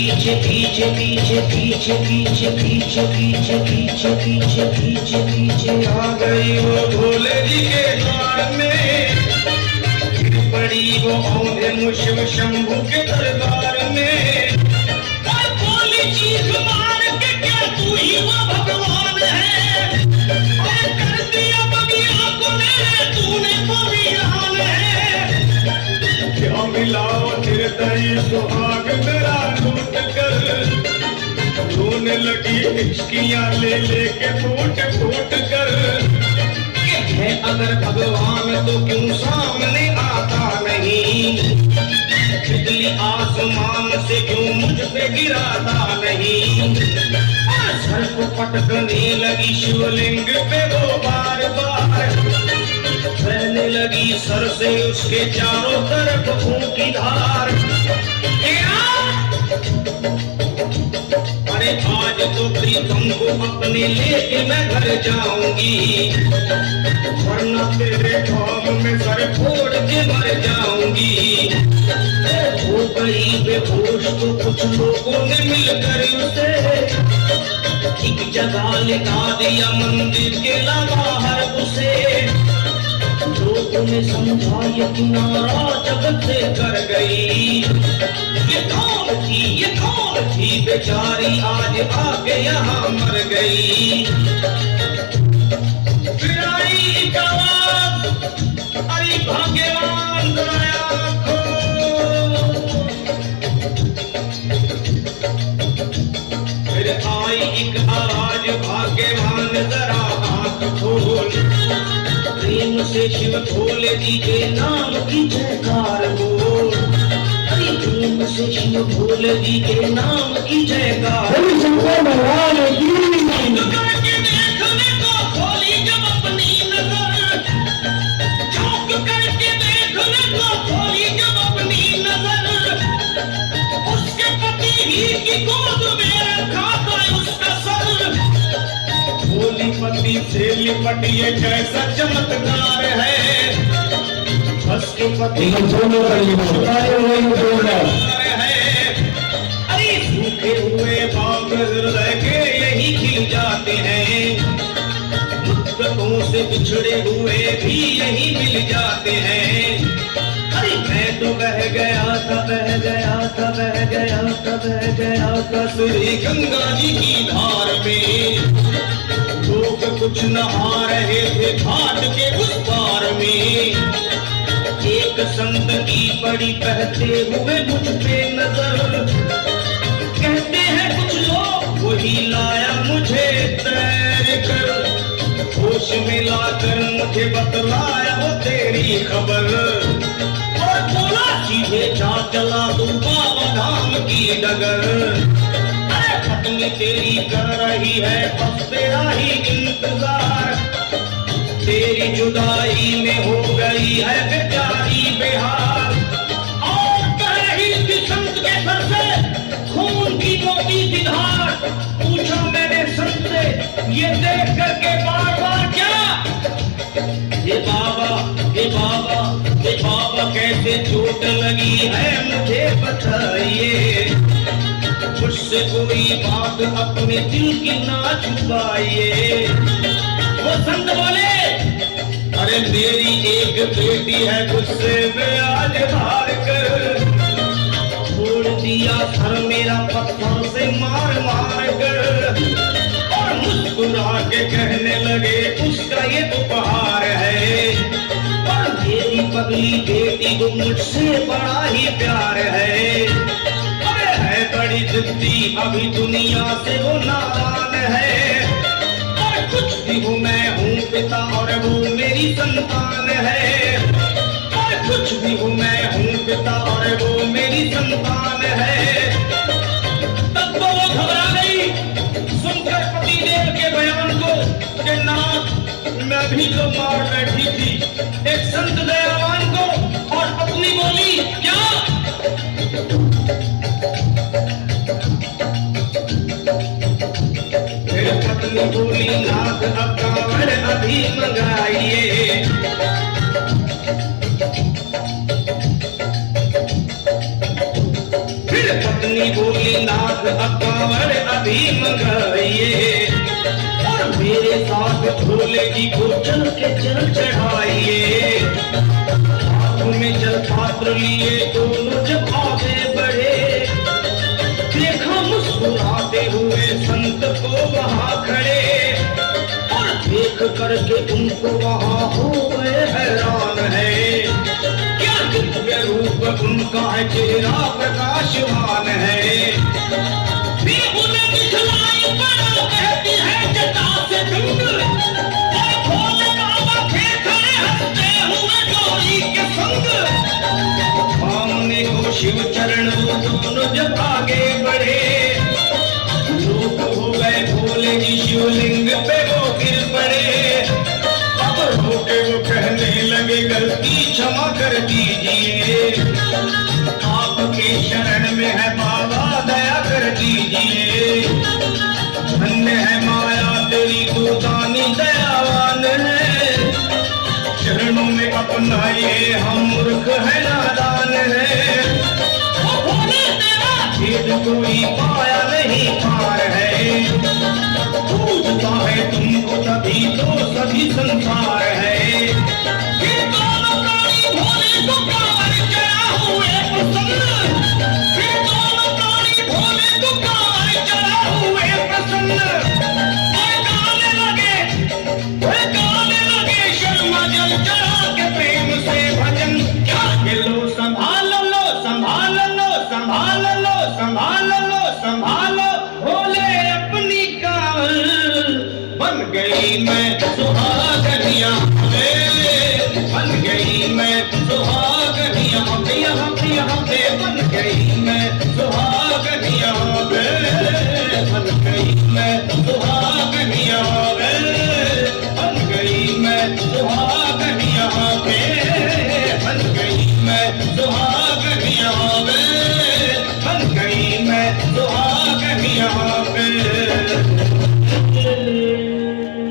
पीछे पीछे पीछे पीछे पीछे पीछे पीछे पीछे पीछे पीछे पीछे आ गई वो भोले जी के द्वार में, गिर पड़ी वो औंधे मुशिव शंभू के दरबार में। और बोली चीख मार के क्या तू ही वो भगवान है, और कर दिया बगिया को मेरे तूने वो वीरान है। क्या मिलाओ निर्दयी सुहाग मेरा लूट कर, रोने लगी हिचकियां ले लेके फूट फूट कर। है अगर भगवान तो क्यों सामने आता नहीं, बिजली आसमान से क्यों मुझ पे गिराता नहीं। सर को पटकने लगी शिवलिंग पे वो बार बार, बहने लगी सर से उसके चारों तरफ खून की धार। अरे आज तो प्रीतम को अपने लेके मैं घर जाऊंगी, वरना तेरे धाम में सर फोड़ के मर जाऊंगी। हो गई बेहोश तो कुछ लोगों ने मिलकर उसे एक जगह लिटा दिया मंदिर के बाहर उसे। लोगों ने समझा ये किनारा जगत से कर गई, ये कौन थी बेचारी आज आके यहाँ मर गई। फिर आई एक आवाज, अरे भाग्यवान दया को। फिर आई एक आवाज, भाग्यवान जरा आंख खोल, प्रेम से शिव भोले जी के नाम की जयकार बोल। अरे प्रेम से शिव भोले जी के नाम की जयकार। शंकर भगवान करके देखने को खोली जब अपनी नजर, चौंक करके देखने को खोली जब अपनी नजर। उसके पति ही की गोद में रखा था उसका सर। भोली पति से लिपट ये कैसा चमत्कार है, बस के पति है। अरे सूखे हुए बाग हृदय के यही खिल जाते हैं, मुद्दतों से बिछड़े हुए भी यही मिल जाते हैं। अरे मैं तो बह गया था बह गया था बह गया था बह गया था श्री गंगा जी की धार में। लोग कुछ नहा रहे थे घाट के उस पार में, एक संत की पड़ी बहते हुए मुझ पे नजर। कहते हैं कुछ लोग वही लाया मुझे तैर कर, होश में लाकर मुझे बतलाया वो तेरी खबर। और बोला सीधे जा चला तू बाबा धाम की डगर। अरे पत्नी तेरी कर रही है बस तेरा ही इंतजार, तेरी जुदाई में हो गई है बेचारी बेहाल। और कह रही थी संत के सर से खून की मोती सी धार। पूछा मैंने संत से ये देख करके बार बार क्या, ये बाबा ये बाबा ये बाबा कैसे चोट लगी है मुझे बताइए। मुझसे कोई बात अपने दिल की ना छुपाइए। वो संत बोले अरे मेरी एक बेटी है गुस्से में आज हार कर, छोड़ दिया सर मेरा पत्थर से मार मार कर। और मुस्कुरा के कहने लगे उसका ये उपहार है, और मेरी पगली बेटी को मुझसे बड़ा ही प्यार है। अरे है बड़ी जिद्दी अभी दुनिया से वो नादान है, और कुछ भी हूँ मैं हूँ पिता और वो मेरी संतान है। और कुछ भी हूँ मैं हूँ पिता और वो मेरी संतान है। तब तो वो घबरा गई सुनकर पतिदेव के बयान को कि नाथ मैं भी तो मार बैठी थी एक संत दयावान को। और पत्नी बोली क्या, फिर पत्नी बोली नाथ अब कांवड़ अभी मंगाइए। फिर पत्नी गई बोली नाथ अकावर अभी मंगाइए, और मेरे साथ भोले जी को चल के जल चढ़ाइए। हाथों में जल पात्र लिए दोनों जब आगे बढ़े, देखा मुस्कुराते हुए संत को वहां खड़े, और देख करके उनको वहां हो गए हैरान है। क्या दिव्य रूप उनका है, चेहरा प्रकाशवान है। फिर उन्हें दिखलाई पड़ा, कहती है जटा से गंग, और भोले बाबा थे खड़े हंसते हुए डोरी के संग। सामने को शिव चरण वो दोनों जब आगे बढ़े, लोग हो गए भोले जी शिवलिंग पे वो गिर पड़े। अब रोके वो कहने लगे गलती क्षमा कर दीजिए, आपके शरण में है बाबा दया कर दीजिए। धन्य है माया तेरी तू दानी दयावान है, चरणों में अपना ये हम मूर्ख है नादान है। भेद कोई पाया नहीं पार है, पूछता है तुमको तभी तो सभी संसार है। फिर दोनों प्राणी भोले को कांवर चढ़ा हुए प्रसन्न, फिर दोनों प्राणी भोले को कांवर चढ़ा हुए प्रसन्न। और गाने लगे शर्मा जल चढ़ा के प्रेम से भजन। क्या लो संभाल लो संभाल लो संभाल लो संभाल लो संभालो, भोले अपनी कांवर बन गई मैं सुहागनिया पे, बन गई मैं सुहागनिया पे, यहाँ पे बन गई मैं सुहागनिया पे, बन गई मैं सुहागनिया पे, बन गई मैं सुहागनिया पे, बन गई मैं सुहागनिया पे, बन गई मैं सुहागनिया।